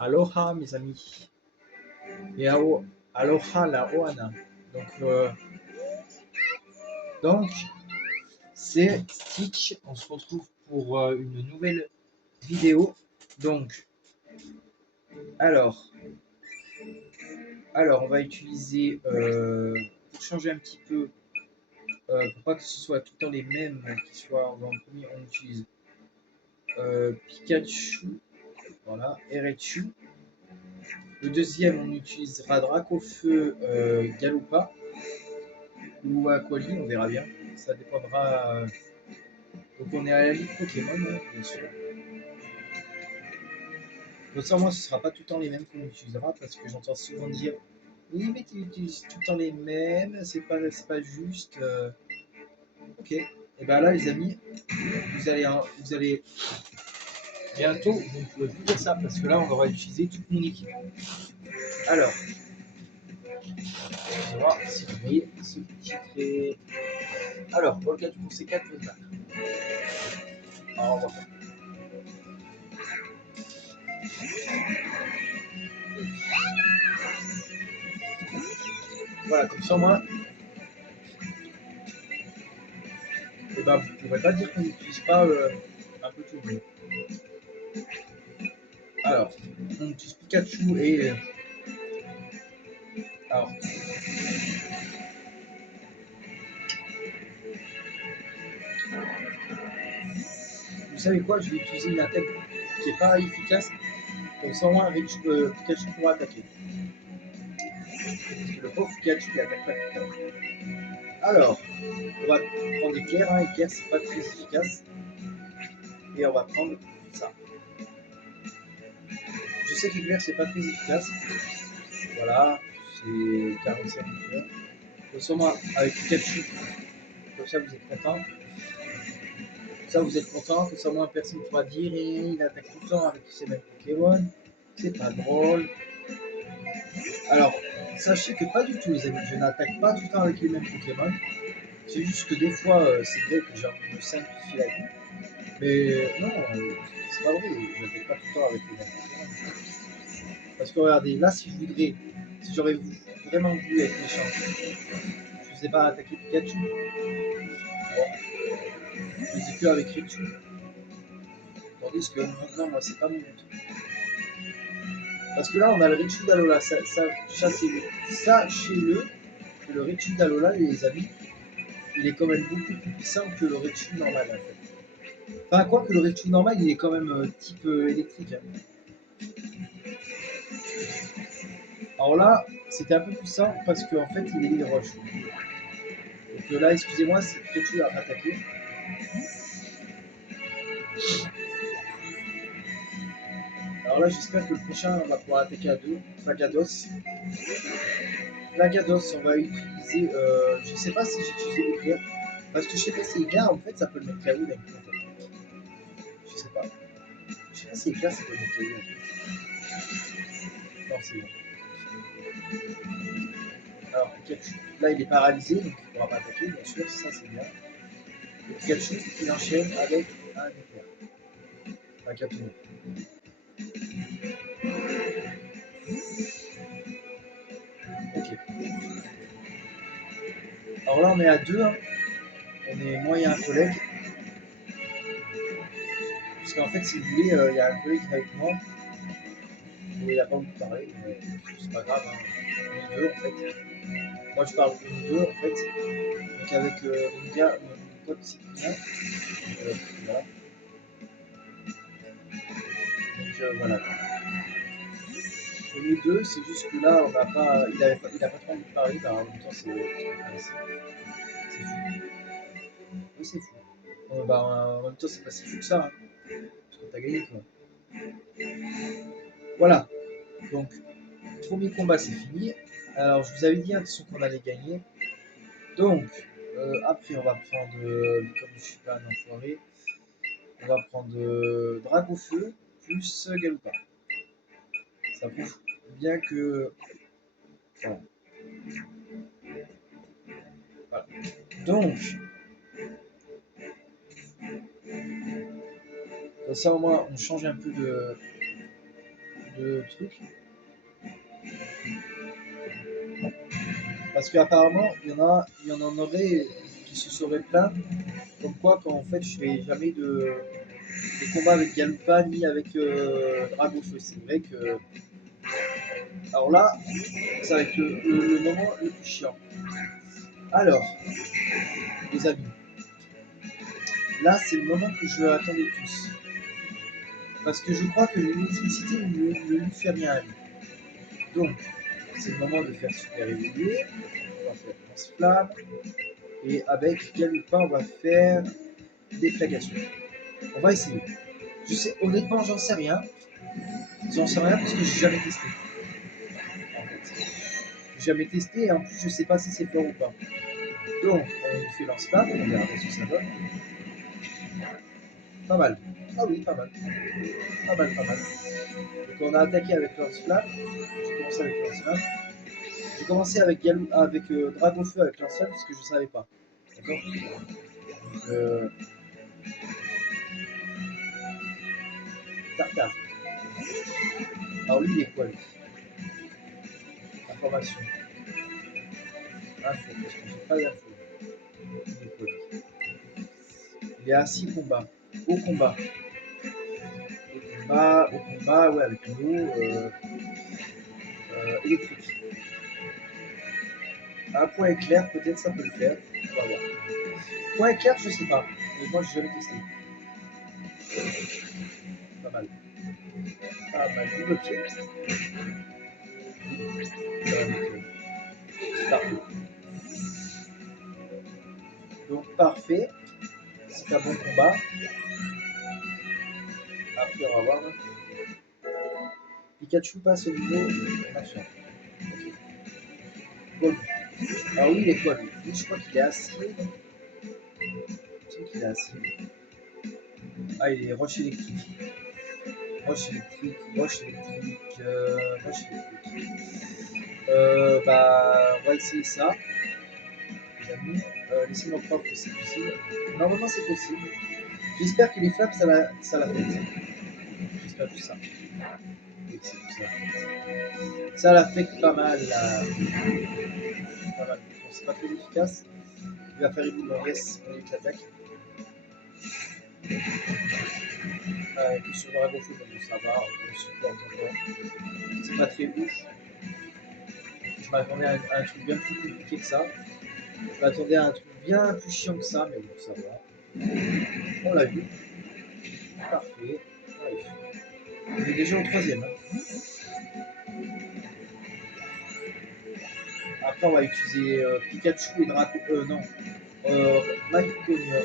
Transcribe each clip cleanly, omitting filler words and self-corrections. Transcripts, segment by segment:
Aloha mes amis. Et aloha la Ohana. Donc, euh, donc c'est Stitch. On se retrouve pour une nouvelle vidéo. Donc, alors, on va utiliser, pour changer un petit peu, pour pas que ce soit tout le temps les mêmes qui soient en premier, on utilise Pikachu, voilà, Erechu. Le deuxième, on utilisera Dracofeu, Galupa ou Aquali, on verra bien. Ça dépendra. Donc on est à la ligue Pokémon, hein, bien sûr. Donc ça, moi, ce sera pas tout le temps les mêmes qu'on utilisera parce que j'entends souvent dire oui, mais tu utilises tout le temps les mêmes, c'est pas juste. Ok. Et ben là, les amis, vous allez bientôt, vous ne pourrez plus dire ça parce que là, on aura utilisé toute mon équipe. Alors, on va voir si vous voyez ce petit trait. Alors, pour le cas du conseil 4, vous battre. Alors, on va voir. Voilà, comme ça, moi, et ben, vous ne pourrez pas dire qu'on n'utilise pas un peu tout le monde. Alors, on utilise Pikachu et. Alors, vous savez quoi, je vais utiliser une attaque qui n'est pas efficace. Comme ça, au moins, Pikachu pourra attaquer. Parce que le pauvre Pikachu, il attaque pas Pikachu. Alors, on va prendre éclair. Hein. Éclair, c'est pas très efficace. Et on va prendre ça. Je sais qu'éclair, c'est pas très efficace. Voilà, c'est 45 éclairs. Comme ça, moi, avec Pikachu, comme ça, vous êtes content. Ça, vous êtes content. Comme ça, moi, personne ne pourra dire il attaque tout le temps avec ses mêmes Pokémon. C'est pas drôle. Alors, sachez que pas du tout, les amis. Je n'attaque pas tout le temps avec les mêmes Pokémon. C'est juste que des fois, c'est vrai que j'ai envie de simplifier la vie. Mais non, c'est pas vrai. Je n'attaque pas tout le temps avec les mêmes Pokémon. Parce que regardez, là, si j'aurais vraiment voulu être méchant, je ne faisais pas attaquer Pikachu. Bon, je faisais que avec Raichu. Tandis que maintenant, moi, c'est pas mon but. Parce que là, on a le Raichu d'Alola. Sachez-le que le Raichu d'Alola, les amis, il est quand même beaucoup plus puissant que le Raichu normal, en fait. Enfin, quoi que le Raichu normal, il est quand même type électrique. Hein. Alors là, c'était un peu puissant parce qu'en fait, il est roche. Donc là, excusez-moi, c'est Pikachu à attaquer. Alors là, j'espère que le prochain, on va pouvoir attaquer à deux. Flagados. Flagados, on va utiliser. Je sais pas si j'ai utilisé l'éclair. Parce que je sais pas si éclair, en fait, ça peut le mettre KO d'un coup. En fait. Je sais pas. Je sais pas si éclair, ça peut le mettre KO. Non, c'est bon. Alors, Pikachu. Là, il est paralysé, donc il ne pourra pas attaquer, bien sûr. Ça, c'est bien. Et Pikachu, il enchaîne avec un éclair. Un Kato. Ok. Alors là, on est à deux. Hein. On est moi et un collègue. Parce qu'en fait, si vous voulez, il y a un collègue avec moi. Il n'a pas voulu parler, mais c'est pas grave. Hein. On est deux, en fait. Moi, je parle de nous deux, en fait. Donc, avec mon pote Cyprien. Voilà. Donc, voilà. On est deux, c'est juste que là, on n'a pas, il a pas trop envie de parler. Bah, en même temps, c'est fou. Oui, c'est fou. Bah, en même temps, c'est pas si fou que ça. Hein. Parce que t'as gagné, quoi. Voilà. Donc, premier combat, c'est fini. Alors, je vous avais dit, hein, qu'on allait gagner. Donc, après, on va prendre, comme je suis pas un enfoiré, on va prendre Dracofeu plus Galupa. Ça prouve bien que. Voilà. Voilà. Donc, comme ça, au moins, on change un peu de de trucs. Parce qu'apparemment, il y en aurait qui se seraient plaints, comme quoi, quand en fait, je fais jamais de combat avec Galupa ni avec Dragofeu. C'est vrai que. Alors là, ça va être le moment le plus chiant. Alors, les amis, là, c'est le moment que je attendais tous. Parce que je crois que l'électricité ne lui fait rien à lui. Donc, c'est le moment de faire super évoluer. On va faire lance-flamme. Et avec Galupa, on va faire déflagration. On va essayer. Je sais, honnêtement, j'en sais rien. J'en sais rien parce que j'ai jamais testé. En fait. J'ai jamais testé et en plus, je sais pas si c'est fort ou pas. Donc, on fait lance-flamme. On verra ce que ça donne. Pas mal. Ah oui, pas mal. Pas mal, pas mal. Donc, on a attaqué avec lance-flamme. J'ai commencé avec lance-flamme. J'ai commencé avec, Dragonfeu avec lance-flamme parce que je savais pas. D'accord. Donc, Tartare. Alors lui, il est quoi lui? Information. Info, parce que j'ai pas d'info. Il est quoi lui? Il est à 6 combats. Au combat. Au combat, ouais, avec l'eau électrique. Un point éclair, peut-être ça peut le faire. On va voir. Point éclair, je sais pas. Mais moi, j'ai jamais testé. Pas mal. Pas mal. Double pied. Parfait. Donc, parfait. C'est un bon combat. Après, on va voir. Pikachu passe au niveau machin. Ok. Bon. Alors, lui, il est quoi lui? Lui, je crois qu'il est acier. Je sais qu'il est acier. Ah, il est roche électrique. Roche électrique, roche électrique, roche électrique. Bah, on va essayer ça, les amis. Laissez-moi croire que c'est possible. Normalement, c'est possible. J'espère que les flammes, ça l'a fait. J'espère juste ça. Oui, c'est tout ça. Ça l'affecte pas mal, là. Pas mal. Bon, c'est pas très efficace. Il va faire éboulement. Yes, on évite l'attaque. Que sur Dragonfeu, bon, ça va, on supporte encore. C'est pas très ouf. Je m'attendais à un truc bien plus compliqué que ça. Je m'attendais à un truc bien plus chiant que ça, mais bon, ça va. On l'a vu. Parfait. Allez. On est déjà au troisième. Hein. Après, on va utiliser Pikachu et Draco. Non. Malcogneur.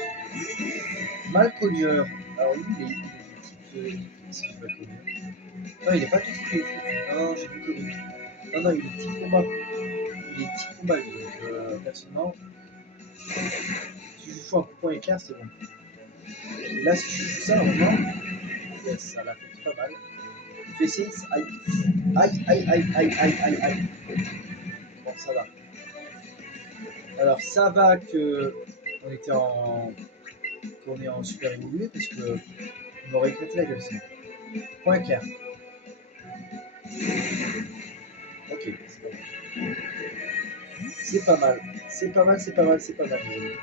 Malcogneur. Alors, lui, il est type. C'est du Malcogneur. Non, il est pas tout type électrique. Non, j'ai plus connu. Non, il est type combat. Il est type combat, lui. Donc, personnellement, si je joue un coup point éclair, c'est bon. Et là, si je joue ça, normalement, yes, ça l'affecte pas mal. Il fait 6, aïe. Aïe. Bon, ça va. Alors, ça va que qu'on est en super évolué parce que on m'aurait éclaté la gueule sinon. Point clair. Ok, c'est pas mal. C'est pas mal. C'est pas mal, c'est pas mal, c'est pas mal.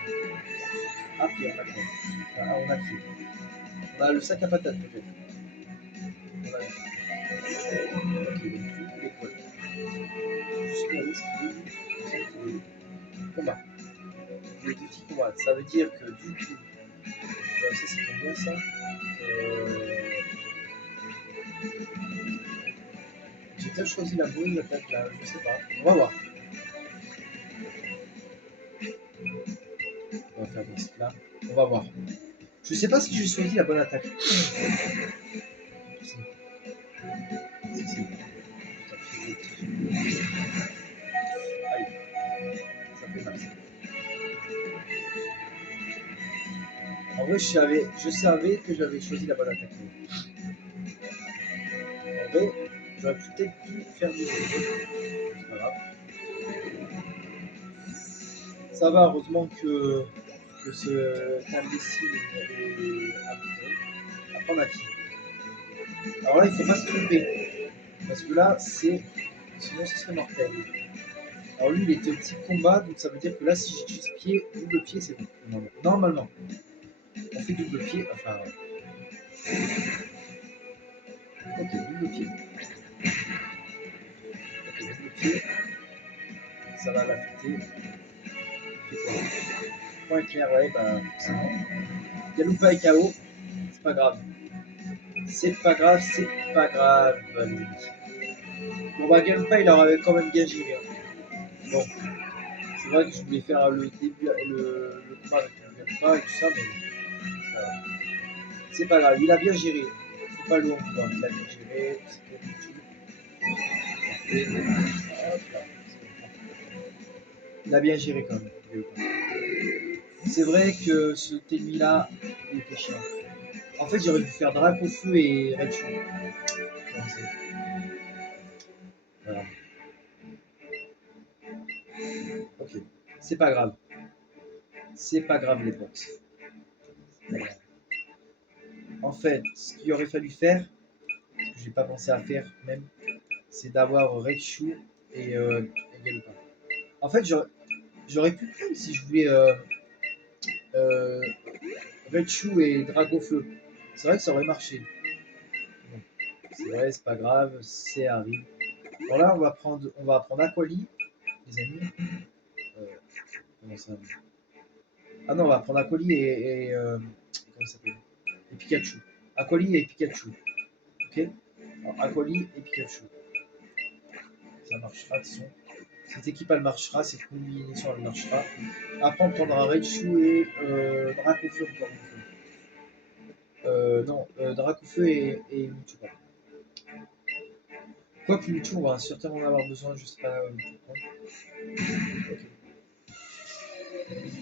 Après, on a quoi? Ah, on a qui? On a le sac à patates peut-être. On a... Ok, donc lui, il est quoi? Juste la liste, il est combat. Il est petit combat. Ça veut dire que du coup, ça c'est combien ça? J'ai peut-être choisi la bonne attaque là, je sais pas. On va voir. On va faire dans ce là. On va voir. Je sais pas si j'ai choisi la bonne attaque. Si. Aïe. Ça fait mal ça. En vrai, je savais que j'avais choisi la bonne attaque. En vrai, j'aurais peut-être pu faire du jeu. C'est pas grave. Ça va, heureusement que ce imbécile est à après on a qui. Alors là, il ne faut pas se tromper. Parce que là, c'est. Sinon, ce serait mortel. Alors lui, il était au petit combat, donc ça veut dire que là, si j'utilise pied, double pied, c'est bon. Normalement, on fait double pied, enfin. Ok, double pied. Ok, double pied. Ça va l'affecter. Point clair, ouais, bah, forcément. Galoupa est KO, c'est pas grave. C'est pas grave, c'est pas grave, les amis. Bon, bah, Galoupa, il aurait quand même bien géré. Bon, c'est vrai que je voulais faire le début, le combat avec Galoupa et tout ça, mais c'est pas grave. Il a bien géré. Faut pas le honte, il a bien géré. Il a bien géré quand même. C'est vrai que ce Temi là, il était chiant. En fait, j'aurais dû faire Dracofeu et Raichu. Voilà. Ok. C'est pas grave. C'est pas grave les potes. En fait, ce qu'il aurait fallu faire, ce que j'ai pas pensé à faire même, c'est d'avoir Raichu et Galupa. En fait, j'aurais pu prendre si je voulais euh, Raichu et Dragofeu. C'est vrai que ça aurait marché. Bon, c'est vrai, c'est pas grave, c'est arrive. Bon là, on va prendre Aquali, les amis. Euh, comment ça Ah non, on va prendre Aquali comment ça s'appelle Et Pikachu. Aquali et Pikachu. Ok. Alors, Aquali et Pikachu. Ça marchera de son. Cette équipe elle marchera, cette combinaison elle marchera. Après on prendra Raichu et Dracofeu encore une fois. Non, Dracofeu et Mewtwo. Quoi que Mewtwo, on va certainement en avoir besoin, je sais pas. Okay.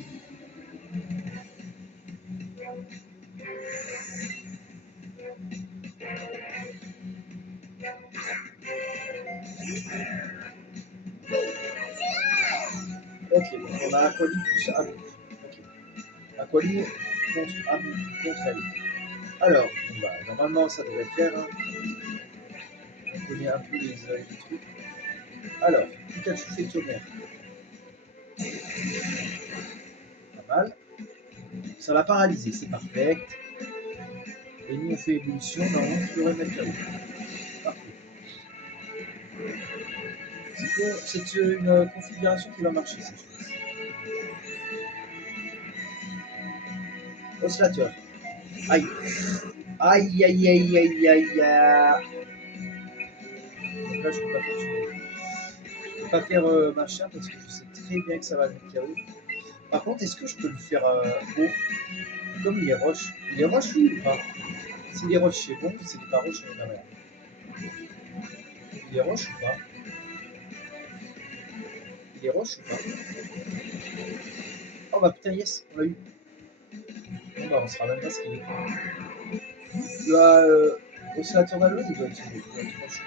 Ok, donc on a Aquali plus Abu. Ok. Aquali contre Abu, contre elle. Alors, bon, bah, normalement ça devrait faire. Hein. On connaît un peu les trucs. Alors, Pikachu fait tonnerre. Pas mal. Ça l'a paralysé, c'est parfait. Et nous on fait évolution, normalement tu devrais mettre KO. Parfait. C'est une configuration qui va marcher, cette chose. Oscillateur. Aïe. Aïe, aïe, aïe, aïe, aïe, aïe. Donc là, je peux pas faire Je peux pas faire machin parce que je sais très bien que ça va le mettre KO. Par contre, est-ce que je peux le faire haut comme il est roche? Il est roche lui ou pas? S'il est roche, c'est bon. S'il n'est pas roche, on est rien. Il est roche ou pas? Il est roche ou pas? Oh bah putain, yes, on l'a eu. Bon bah, on sera même pas ce qu'il est. Oscillateur d'Halloween, il doit être roche.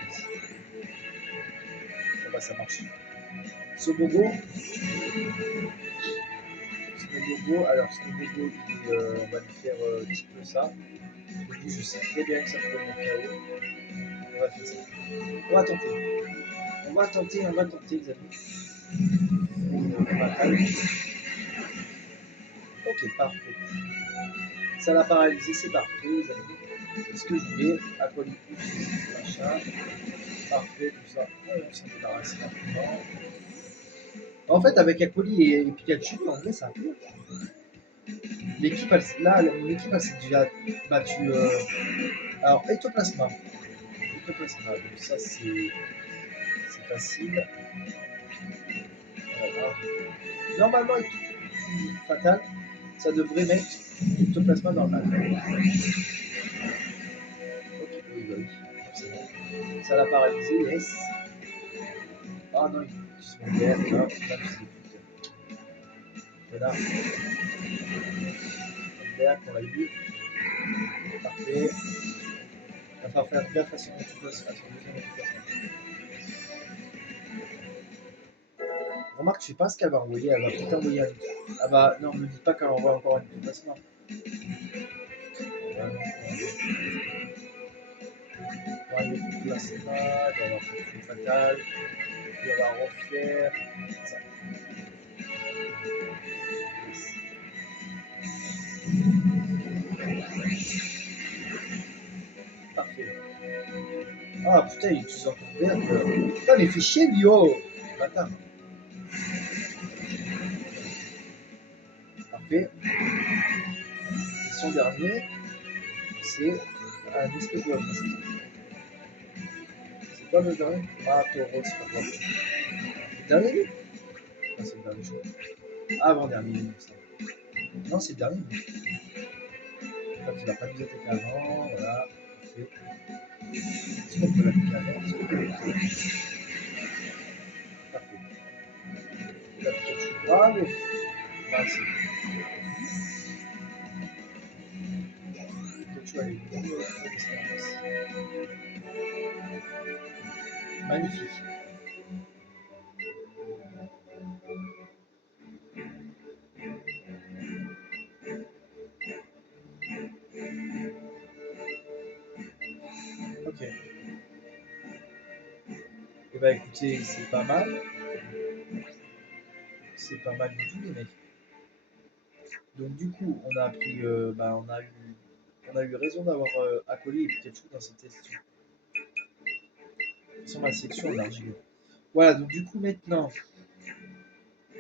Bon bah, ça marche. Sobogo. Alors Sobogo, on va lui faire un petit peu ça. Je sais très bien que ça peut mettre KO. On va faire ça. On va tenter. On va tenter, les amis. On va aller. Ok, parfait. Ça l'a paralysé, c'est parfait, les amis. C'est ce que je voulais. Aquali, machin. Parfait, tout ça. On s'en débarrasse rapidement. En fait, avec Aquali et Pikachu, en vrai, ça fait. L'équipe, l'équipe, elle s'est déjà battue. Alors, Ectoplasma. Ectoplasma, donc ça, c'est facile. Voilà. Normalement, fatal, ça devrait mettre Ectoplasma normal. Ok, oui, bah oui, forcément. Ça l'a paralysé, yes. Ah non, ils sont verts, là, voilà. Vert qu'on l'a eu. Parfait. Il va falloir faire gaffe à son deuxième Ectoplasma. Remarque, je sais pas ce qu'elle va envoyer, elle va peut-être envoyer un. Ah bah non, me dites pas qu'elle envoie encore un Ectoplasma. là c'est mal, on va faire une fatale, puis on va refaire ça. Yes. Parfait. Ah putain, il utilise encore merde. Putain, mais fais chier, lui, oh. Attends. Parfait. Et son dernier, c'est un espèce de mouche. C'est pas le dernier? Ah, taureau, c'est pas grave. Le dernier, lui? Ah, c'est le dernier, je crois. Ah, avant-dernier, non, ça. Non, c'est le dernier. Donc, il va pas nous attaquer avant, voilà. Parfait. Est-ce qu'on peut l'attaquer avant? Est-ce qu'on peut l'attaquer? Parfait. Il a quelque chose. Bravo. Ah, c'est quelque chose avec beaucoup d'expérience. Magnifique. Ok. Et bah écoutez, c'est pas mal. C'est pas mal du tout, les mecs. Donc du coup, on a appris, on a eu raison d'avoir accolé et Pikachu dans cette section. Sur ma section en argile. Voilà, donc du coup maintenant,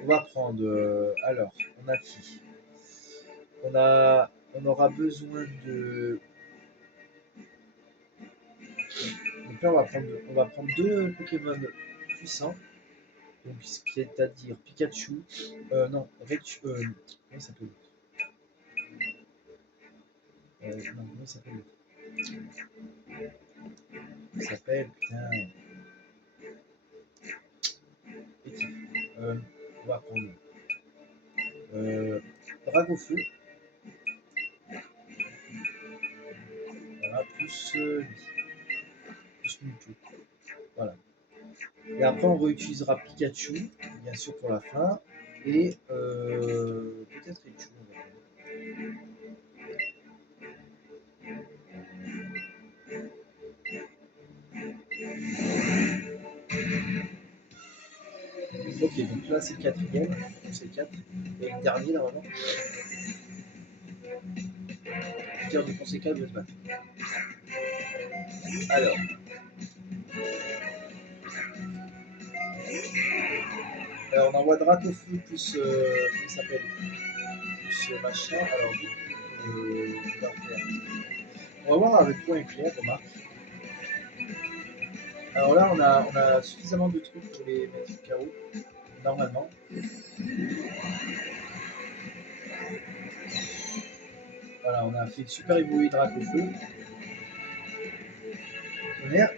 on va prendre. Alors, on a qui? On aura besoin de. Donc là, on va prendre deux Pokémon puissants. Donc, ce qui est à dire Pikachu. Non, Raichu. Comment il s'appelle? Non, comment il s'appelle? Il s'appelle. Putain. Équipe. On va prendre. Dragofeu. Voilà, plus lui. Plus Mewtwo. Voilà. Et après, on réutilisera Pikachu, bien sûr, pour la fin. Et peut-être Raichu. Ok, donc là, c'est le quatrième. Donc c'est 4. Et le dernier, normalement. Peter du conseil 4 veut se battre. Alors. Alors, on envoie Dracofeu plus. Comment il s'appelle? Plus machin. Alors, du coup, on va faire. On va voir avec quoi éclair, remarque. Alors là, on a suffisamment de trucs pour les mettre KO, normalement. Voilà, on a fait super évoluer Dracofeu. Tonnerre.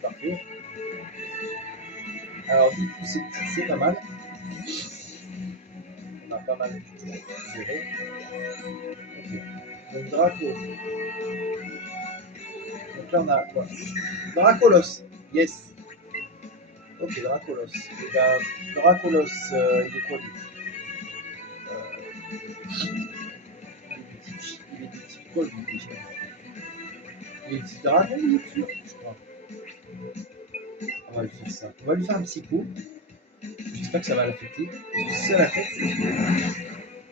Parfait. Alors, du coup, c'est pas mal. On a pas mal de choses géré. Ok. Donc, Draco. Donc là, on a quoi? Dracolos. Yes. Ok, Dracolos. Et ben, Dracolos, il est quoi lui? Il est de type quoi lui déjà? Il est de type dragon, lui, je crois. On va lui faire ça. On va lui faire un psycho. J'espère que ça va l'affecter. Parce que si ça l'affecte,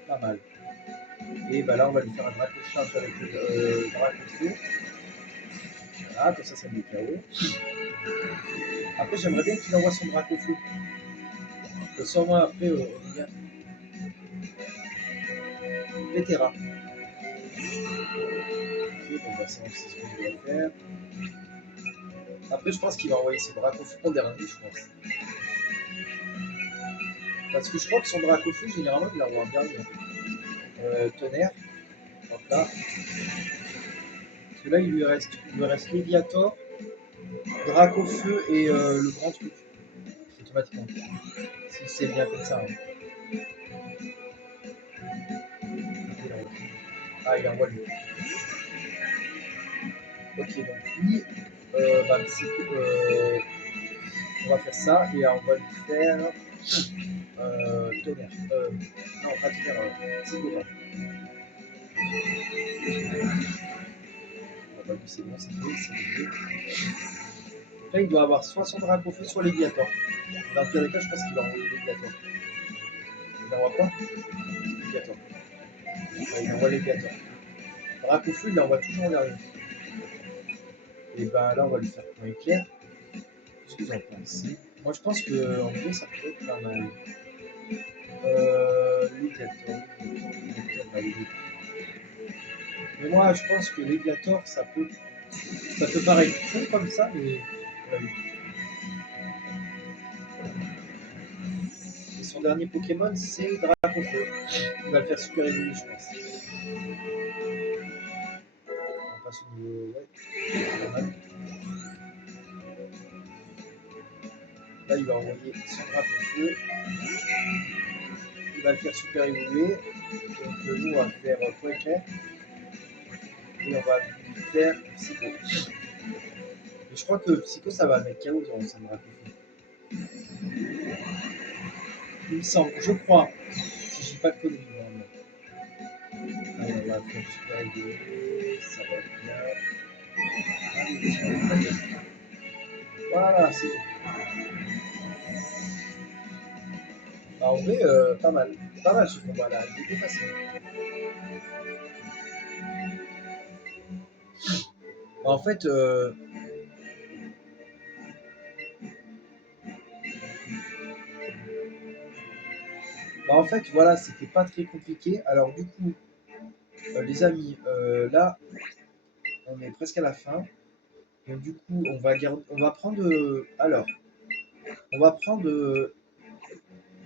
pas mal. Et bah là, on va lui faire un Draco charge avec le Dracofeu. Voilà, comme ça met KO. Après, j'aimerais bien qu'il envoie son Dracofeu. Sans moi, après, on vient. Vetera. Ok, bon, bah, ça, c'est ce qu'on doit faire. Après, je pense qu'il va envoyer ses Dracofeu en dernier, je pense. Parce que je crois que son Dracofeu, généralement, il l'envoie en dernier. Tonnerre. Donc là. Parce que là, il lui reste Léviator, Dracofeu et le grand truc. Automatiquement. Si c'est bien comme ça. Hein. Ah, il envoie lui. Ok, donc lui, bah, on va faire ça et on va lui faire tonnerre. Non, pas tonnerre, psycho. Ouais, c'est bon, c'est fait, c'est réglé. Là, il doit avoir soit son Dracofeu, soit Léviator. Dans le pire des cas, je pense qu'il va envoyer Léviator. Il envoie quoi? Léviator. Ouais, il envoie Léviator. Dracofeu, il l'envoie toujours vers lui. Et ben là, on va lui faire point éclair. Qu'est-ce que vous en pensez? Moi, je pense que en gros, ça peut être pas mal. Léviator. Mais moi, je pense que Léviator, ça peut paraître fou comme ça, mais et son dernier Pokémon, c'est Dracofeu. Il va le faire super évoluer, je pense. On passe au niveau. Ouais, pas mal. Là, il va envoyer son Dracofeu. Il va le faire super évoluer. Donc, nous, on va faire point éclair. Et on va lui faire Psycho. Et je crois que Psycho, ça va mettre KO dans son Dracofeu. Il me semble, je crois. Si je dis pas de conneries. Allez, on va faire super évoluer. Ça va bien. Voilà, c'est bon. Bah, en vrai, pas mal. Pas mal ce combat-là. Il était facile. Bah, en fait, voilà, c'était pas très compliqué. Alors, du coup, les amis, là, on est presque à la fin. Donc, du coup, on va prendre. Alors, on va prendre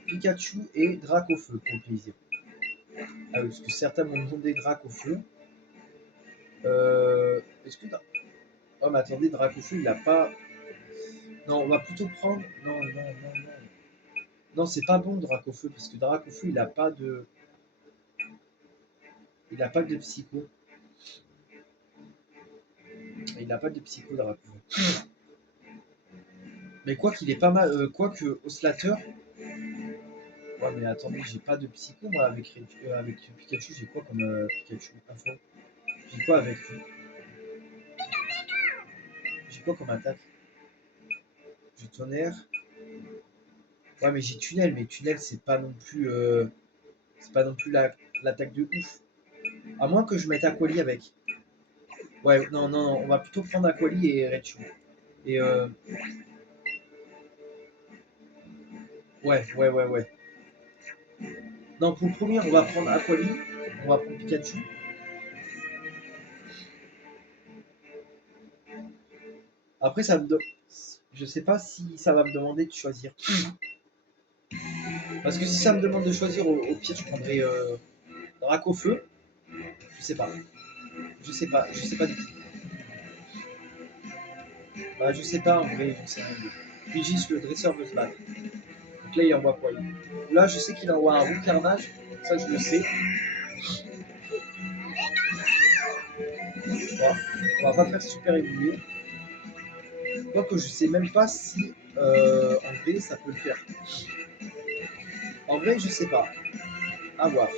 Pikachu et Dracofeu pour le plaisir. Ah, parce que certains m'ont demandé Dracofeu. Est-ce que. Oh, mais attendez, Dracofeu, il a pas. Non, on va plutôt prendre. Non, non, non, non. Non, c'est pas bon Dracofeu, parce que Dracofeu, il a pas de. Il a pas de psycho. Il a pas de psycho Dracofeu. Mais quoi qu'il est pas mal. Quoi que Osslateur. Ouais, mais attendez, j'ai pas de psycho moi avec Pikachu. J'ai quoi comme Pikachu info? J'ai quoi avec lui? J'ai quoi comme attaque? J'ai tonnerre. Ouais, mais j'ai tunnel, mais tunnel, c'est pas non plus. C'est pas non plus l'attaque de ouf. À moins que je mette Aquali avec. Ouais, non, non, non, on va plutôt prendre Aquali et Raichu. Et ouais, ouais, ouais, ouais. Non, pour le premier, on va prendre Aquali. On va prendre Pikachu. Après, je sais pas si ça va me demander de choisir. Parce que si ça me demande de choisir, au pire, je prendrais Dracofeu. Je sais pas. Je sais pas. Je sais pas du tout. Bah, je sais pas en vrai. Je sais rien. Pigis, le dresseur veut se battre. Donc là, il envoie quoi? Là, je sais qu'il envoie un roux carnage. Ça, je le sais. Bon, on va pas faire super évoluer. Quoique je sais même pas si en vrai ça peut le faire. En vrai, je sais pas. À voir.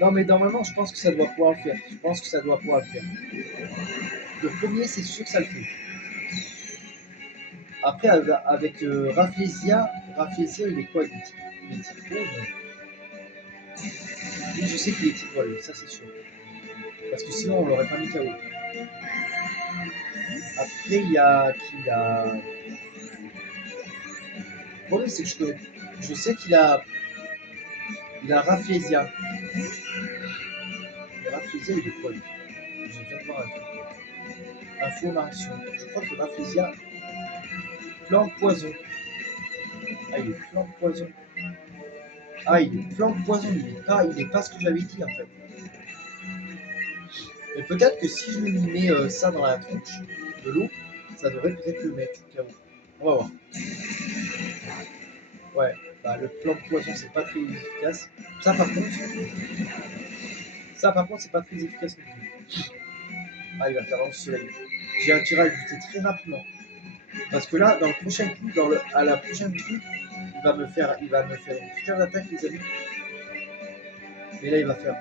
Non, mais normalement, je pense que ça doit pouvoir le faire. Je pense que ça doit pouvoir le faire. Le premier, c'est sûr que ça le fait. Après, avec Rafflesia, il est quoi? Il est type rose. Oui, je sais qu'il est type vol, ça c'est sûr. Parce que sinon, on l'aurait pas mis KO. Après, il y a qui a. Le problème, c'est que je sais qu'il a. Il a Rafflesia. Rafflesia, il est quoi lui? Je viens de voir un truc. Information. Je crois que Rafflesia. Plante poison. Ah, il est plante poison. Ah, il est plante poison. Il est pas ce que j'avais dit en fait. Mais peut-être que si je lui mets ça dans la tronche de l'eau, ça devrait peut-être le mettre. On va voir. Ouais, bah, le plan de poison, c'est pas très efficace. Ça, par contre, c'est pas très efficace non plus. Ah, il va faire un soleil. J'ai un tirage buté très rapidement. Parce que là, dans le prochain coup, à la prochaine truc, il va me faire une putain d'attaque, les amis. Et là, il va faire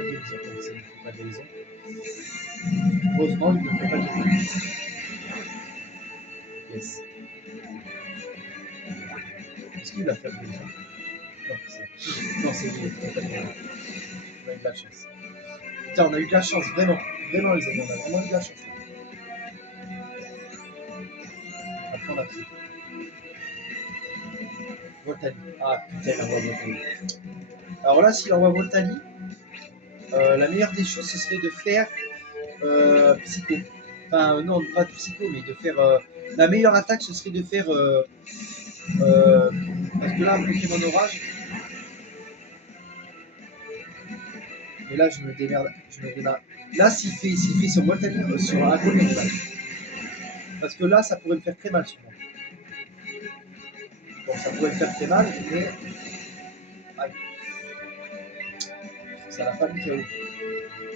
guérison. Donc, ça ne fait pas guérison. Heureusement, il ne fait pas guérison. Yes. Est-ce qu'il va faire guérison? Non, c'est lui. Il fait pas guérison. On a eu de la chance. Putain, on a eu de la chance, vraiment. Vraiment, les amis, on a vraiment eu de la chance. Après, on a pris. Voltali. Ah, putain, il envoie Voltali. Alors là, s'il envoie Voltali, la meilleure des choses, ce serait de faire Psycho. Enfin, non, pas de Psycho, mais de faire. La meilleure attaque, ce serait de faire. Parce que là, Pokémon Orage. Et là, je me démerde. Là, s'il fait sur Voltali, sur Agony, on va. Parce que là, ça pourrait me faire très mal sur moi. Bon, ça pourrait me faire très mal, mais. Aïe. Ça l'a pas mis KO.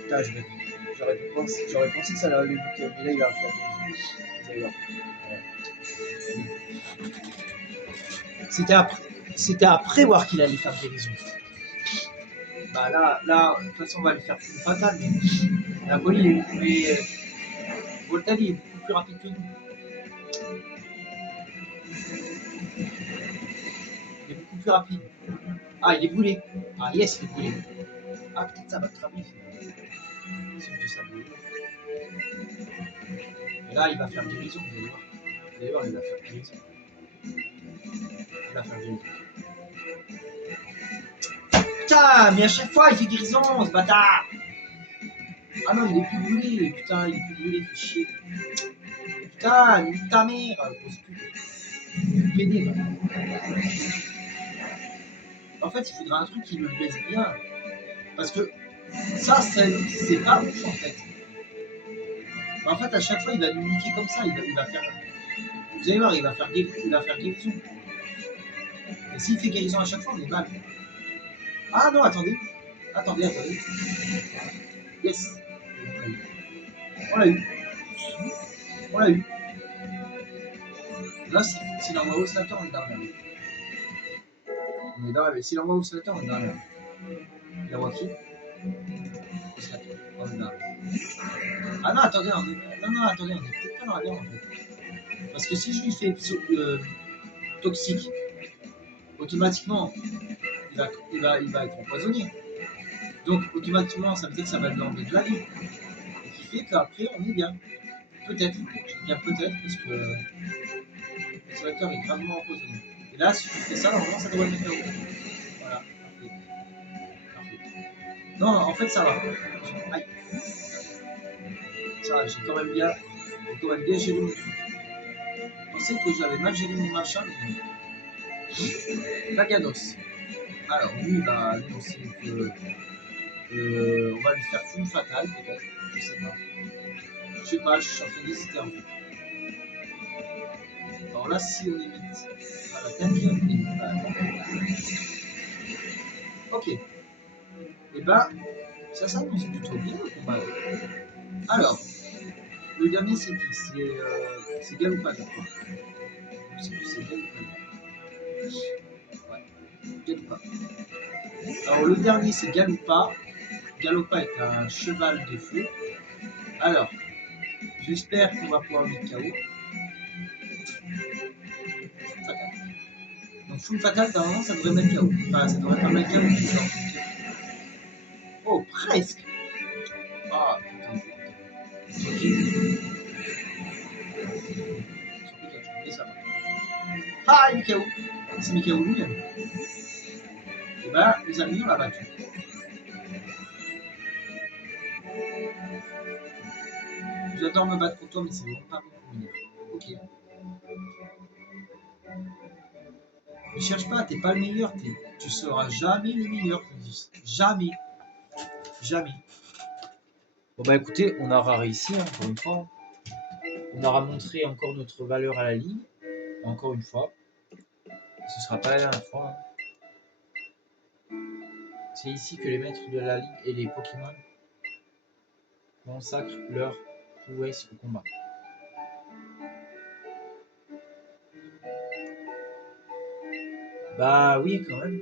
Putain, j'aurais pensé que ça allait lui KO, mais là, il va faire. Vous allez voir. C'était à prévoir qu'il allait faire guérison. Bah là, de toute façon, on va lui faire une fatale, mais la Poli Voltali est beaucoup plus rapide que nous. Il est beaucoup plus rapide. Ah, il est brûlé. Ah, yes, il est brûlé. Ah, peut-être ça va cramer. Et là, il va faire guérison, vous allez voir. Vous allez voir, il va faire guérison. Il va faire guérison. Putain, mais à chaque fois, il fait guérison, ce bâtard. Ah non, il est plus brûlé. Putain, il est plus brûlé, fait chier. Putain, nique ta mère, grosse pute. Pédé, bah. En fait, il faudra un truc qui me blesse bien. Parce que ça, c'est pas ouf, en fait. En fait, à chaque fois, il va nous niquer comme ça. Il va faire. Vous allez voir, il va faire guérison. Et s'il fait guérison à chaque fois, on est mal. Ah non, attendez. Attendez. Yes. On l'a eu. On l'a eu. Là, s'il envoie Osnator, on est dans la merde. On est dans la merde. S'il envoie Osnator, on est dans la merde. Il envoie qui? Osnator. On est dans la merde. Ah non, attendez, on est peut-être pas dans la merde en fait. Parce que si je lui fais toxique, automatiquement, il va être empoisonné. Donc, automatiquement, ça veut dire que ça va lui enlever de la vie. Et qui fait qu'après, on est bien. Peut-être. Je dis bien peut-être, parce que le sélecteur est gravement empoisonné. Et là, si je fais ça, normalement, ça devrait le mettre KO. Voilà, parfait. Non, en fait, ça va. Aïe. Ça va, j'ai quand même bien géré mon truc. Je pensais que j'avais mal géré mon machin, mais non. Laganos. Alors, lui, bah, on sait que. On va lui faire full fatal, peut-être. Je sais pas, je suis en train d'hésiter en fait. Alors là, si on évite à l'attaque, on évite à l'attaque. Ok. Et ben, ça s'annonce plutôt bien le combat. Alors, le dernier c'est qui? C'est Galoupa, je crois. Je sais plus, c'est Galoupa. Ouais, Galoupa. Alors, le dernier c'est Galoupa. Galoupa est un cheval de feu. Alors, j'espère qu'on va pouvoir mettre KO. Fatal. Donc, full fatal, normalement, ça devrait mettre KO. Enfin, ça devrait pas mettre KO. Oh, presque. Ah, putain. Ah, il est KO. C'est Mikao lui-même. Et ben, les amis, on l'a battu. J'adore me battre pour toi, mais c'est vraiment pas bon pour moi. Ok. Ne cherche pas, t'es pas le meilleur. Tu seras jamais le meilleur, Candice. Jamais. Jamais. Bon bah écoutez, on aura réussi, hein, encore une fois. On aura montré encore notre valeur à la ligue. Encore une fois. Ce sera pas la dernière fois. Hein. C'est ici que les maîtres de la ligue et les Pokémon consacrent leur prouesse au combat. Bah oui, quand même.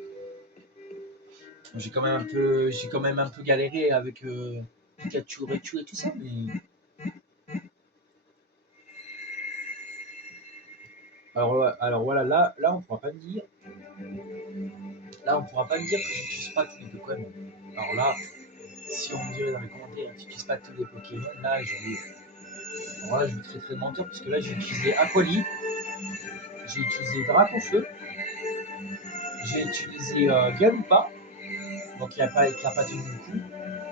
J'ai quand même un peu galéré avec Pikachu, Raichu et tout ça, mais. Alors voilà, là on pourra pas me dire. Là on pourra pas me dire que j'utilise pas tous les Pokémon. Alors là, si on me dirait dans les commentaires, tu n'utilises pas tous les Pokémon, là alors là, je vais très mentir parce que là j'ai utilisé Aquali, j'ai utilisé Dracofeu, j'ai utilisé Galupa, donc qui a pas tenu le coup.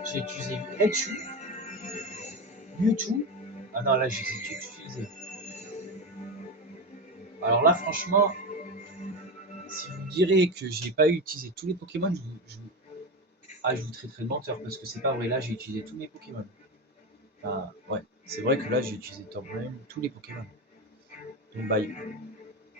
J'ai utilisé Raichu, Mewtwo. Ah non, là j'ai tout utilisé. Alors là, franchement, si vous me direz que j'ai pas utilisé tous les Pokémon, je vous traiterai de menteur parce que c'est pas vrai. Là, j'ai utilisé tous mes Pokémon. Enfin, ouais, c'est vrai que là, j'ai utilisé quand même tous les Pokémon. Donc, bye.